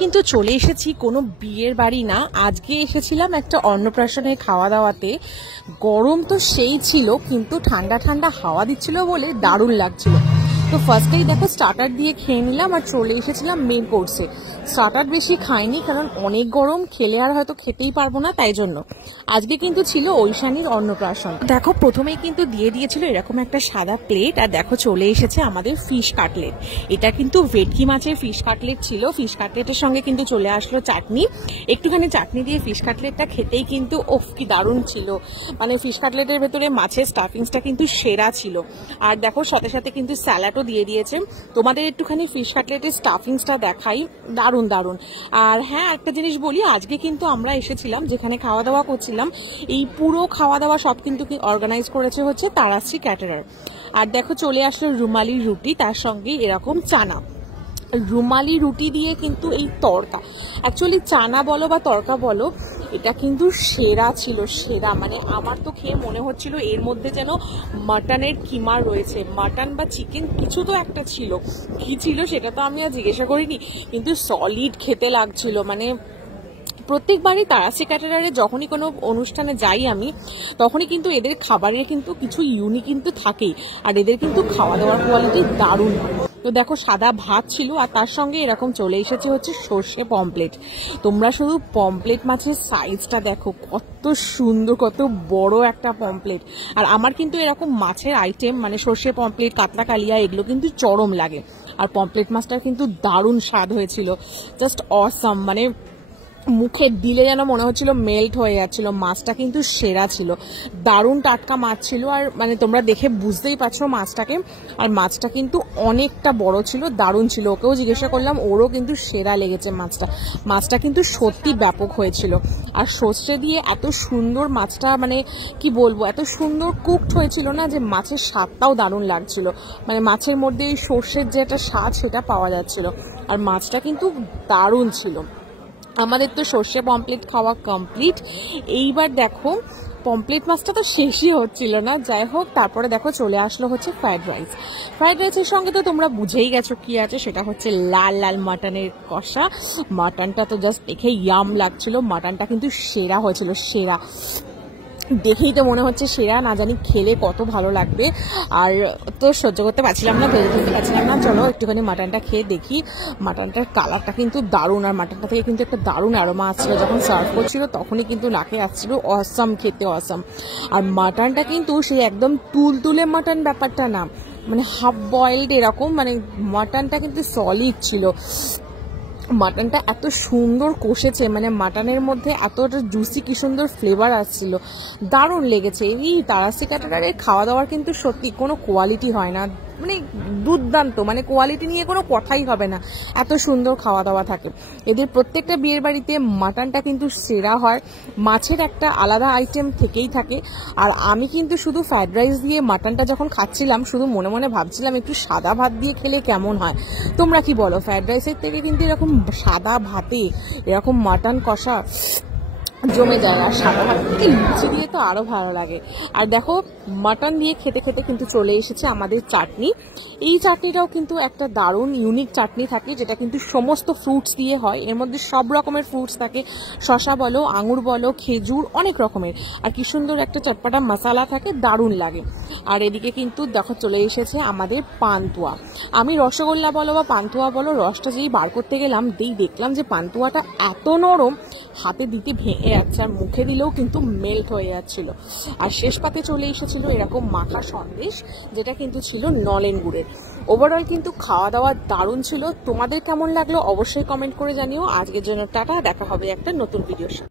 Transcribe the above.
কিন্তু চলে এসেছি কোনো বিয়ের বাড়ি না, আজকে এসেছিলাম একটা অন্নপ্রাশনে খাওয়া দাওয়াতে। গরম তো সেই ছিল, কিন্তু ঠান্ডা ঠান্ডা হাওয়া দিচ্ছিল বলে দারুণ লাগছিল। তো ফার্স্টেই দেখো স্টার্টার দিয়ে খেয়ে নিলাম আর চলে এসেছিলাম মেন কোর্সে। স্টার্টার বেশি খাইনি, কারণ অনেক গরম, খেলে আর হয়তো খেতেই পারবো না, তাই জন্য। আজকে কিন্তু ছিল ঐশানীর অন্নপ্রাশন। দেখো প্রথমেই কিন্তু দিয়ে দিয়েছিল এরকম একটা সাদা প্লেট, আর দেখো চলে এসেছে আমাদের ফিশ কাটলেট। এটা কিন্তু ভেটকি মাছের ফিশ কাটলেট ছিল। ফিশ কাটলেটের সঙ্গে কিন্তু চলে আসলো চাটনি। একটুখানি চাটনি দিয়ে ফিশ কাটলেটটা খেতেই কিন্তু ওফ কি দারুণ ছিল। মানে ফিশ কাটলেটের ভেতরে মাছের স্টাফিংসটা কিন্তু সেরা ছিল। আর দেখো সাথে সাথে কিন্তু স্যালাডও দিয়ে দিয়েছে। তোমাদের একটুখানি ফিশ কাটলেটের স্টাফিংসটা দেখাই, দারুণ দারুণ। আর হ্যাঁ, একটা জিনিস বলি, আজকে কিন্তু আমরা এসেছিলাম যেখানে খাওয়া দাওয়া করছিলাম, এই পুরো খাওয়া দাওয়া সব কিন্তু অর্গানাইজ করেছে হচ্ছে তারাশ্রী ক্যাটারার। আর দেখো চলে আসলো রুমালি রুটি, তার সঙ্গে এরকম চানা। রুমালি রুটি দিয়ে কিন্তু এই তড়কা, অ্যাকচুয়ালি চানা বলো বা তড়কা বলো, এটা কিন্তু সেরা ছিল, সেরা। মানে আমার তো খেয়ে মনে হচ্ছিল এর মধ্যে যেন মাটনের কিমা রয়েছে, মাটন বা চিকেন কিছু তো একটা ছিল। কি ছিল সেটা তো আমি আর জিজ্ঞাসা করিনি, কিন্তু সলিড খেতে লাগছিল। মানে প্রত্যেকবারই তারাশ্রী ক্যাটারারে যখনই কোনো অনুষ্ঠানে যাই আমি, তখনই কিন্তু এদের খাবারে কিন্তু কিছু ইউনিক কিন্তু থাকেই। আর এদের কিন্তু খাওয়া দাওয়ার কোয়ালিটি দারুণ। তো দেখো সাদা ভাত ছিল, আর তার সঙ্গে এরকম চলে এসেছে হচ্ছে সর্ষে পমপ্লেট। তোমরা শুধু পমপ্লেট মাছের সাইজটা দেখো, কত সুন্দর, কত বড় একটা পমপ্লেট। আর আমার কিন্তু এরকম মাছের আইটেম মানে সর্ষে পমপ্লেট, কাতলা কালিয়া, এগুলো কিন্তু চরম লাগে। আর পমপ্লেট মাছটার কিন্তু দারুণ স্বাদ হয়েছিল, জাস্ট অসাম। মানে মুখে দিলে যেন মনে হচ্ছিল মেল্ট হয়ে যাচ্ছিল। মাছটা কিন্তু সেরা ছিল, দারুণ টাটকা মাছ ছিল। আর মানে তোমরা দেখে বুঝতেই পারছো মাছটাকে। আর মাছটা কিন্তু অনেকটা বড় ছিল, দারুণ ছিল। ওকেও জিজ্ঞাসা করলাম, ওরও কিন্তু সেরা লেগেছে মাছটা। মাছটা কিন্তু সত্যি ব্যাপক হয়েছিল। আর সর্ষে দিয়ে এত সুন্দর মাছটা, মানে কি বলবো, এত সুন্দর কুকড হয়েছিল না, যে মাছের স্বাদটাও দারুণ লাগছিল। মানে মাছের মধ্যে এই সর্ষের যে একটা স্বাদ, সেটা পাওয়া যাচ্ছিল। আর মাছটা কিন্তু দারুণ ছিল। আমাদের তো সর্ষে পমপ্লেট খাওয়া কমপ্লিট। এইবার দেখো পমপ্লেট মাছটা তো শেষই হচ্ছিল না, যাই হোক। তারপরে দেখো চলে আসলো হচ্ছে ফ্রাইড রাইস। ফ্রাইড রাইসের সঙ্গে তো তোমরা বুঝেই গেছো কি আছে, সেটা হচ্ছে লাল লাল মাটনের কষা। মাটনটা তো জাস্ট দেখে ইয়াম লাগছিল। মাটনটা কিন্তু সেরা হয়েছিল, সেরা। দেখেই তো মনে হচ্ছে সেরা, না জানি খেলে কত ভালো লাগবে। আর তো সহ্য করতে পারছিলাম না, ধরে ধরতে পারছিলাম না। চলো একটুখানি মাটনটা খেয়ে দেখি। মাটনটার কালারটা কিন্তু দারুণ, আর মাটনটা থেকে কিন্তু একটা দারুণ অ্যারোমা আসছিল। যখন সার্ভ করছিল তখনই কিন্তু নাকে আসছিল, অসাম খেতে, অসাম। আর মাটনটা কিন্তু সেই একদম তুলতুলে মাটন ব্যাপারটা না, মানে হাফ বয়েলড এরকম। মানে মাটনটা কিন্তু সলিড ছিল। মাটনটা এত সুন্দর কষেছে, মানে মাটনের মধ্যে এতটা জুসি, কি সুন্দর ফ্লেভার আসছিল, দারুণ লেগেছে। এই তারাশ্রী ক্যাটারারের খাওয়া দাওয়ার কিন্তু সত্যি কোনো কোয়ালিটি হয় না, মানে দুর্দান্ত। মানে কোয়ালিটি নিয়ে কোনো কথাই হবে না, এত সুন্দর খাওয়া দাওয়া থাকে এদের। প্রত্যেকটা বিয়ের বাড়িতে মাটনটা কিন্তু সেরা হয়। মাছের একটা আলাদা আইটেম থেকেই থাকে। আর আমি কিন্তু শুধু ফ্রাইড রাইস দিয়ে মাটনটা যখন খাচ্ছিলাম, শুধু মনে মনে ভাবছিলাম একটু সাদা ভাত দিয়ে খেলে কেমন হয়। তোমরা কি বলো? ফ্রাইড রাইসের থেকে কিন্তু এরকম সাদা ভাতে এরকম মাটন কষা জমে যায়। আর সাদা ভাত থেকে লুচি দিয়ে তো আরো ভালো লাগে। আর দেখো মাটন দিয়ে খেতে খেতে কিন্তু চলে এসেছে আমাদের চাটনি। এই চাটনিটাও কিন্তু একটা দারুণ ইউনিক চাটনি থাকে, যেটা কিন্তু সমস্ত ফ্রুটস দিয়ে হয়। এর মধ্যে সব রকমের ফ্রুটস থাকে, শসা বলো, আঙুর বলো, খেজুর, অনেক রকমের। আর কি সুন্দর একটা চটপটা মশলা থাকে, দারুণ লাগে। আর এদিকে কিন্তু দেখো চলে এসেছে আমাদের পান্তুয়া। আমি রসগোল্লা বলো বা পান্তুয়া বলো, রসটা যেই বার করতে গেলাম, দেখলাম যে পান্তুয়াটা এত নরম, হাতে দিতে ভেঙে যাচ্ছে, আর মুখে দিলেও কিন্তু মেল্ট হয়ে যাচ্ছিল। আর শেষ পাতে চলে এসেছিল এরকম মাখা সন্দেশ, যেটা কিন্তু ছিল নলেন গুড়ের। ওভারঅল কিন্তু খাওয়া দাওয়া দারুণ ছিল। তোমাদের কেমন লাগলো অবশ্যই কমেন্ট করে জানিও। আজকের জন্য টাটা, দেখা হবে একটা নতুন ভিডিওর সাথে।